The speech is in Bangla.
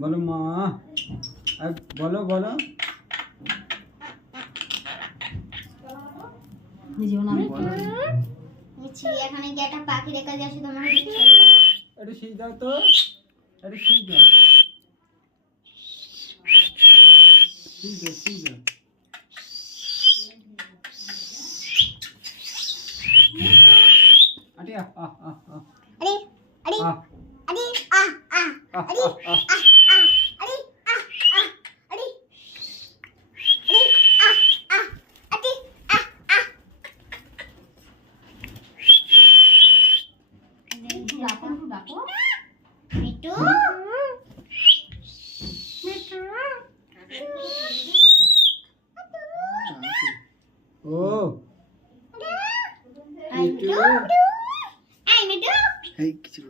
বলো মা, বলো বলো। চিড়িয়াখানায় গিয়ে একটা পাখি দেখা যাচ্ছে তোমার। একটু শিখ দাও তো, একটু শিখ দাও, শিখ দাও, শিখ দাও। আরে আহ আহ আহ আরে আরে আহ আরে আহ আহ আরে আহ আহ আরে আহ আহ আরে আরে আহ আহ আরে আহ আহ। ডাকো ডাকো মিঠু মিঠু। ও মিঠু এই মিঠু এই কিছু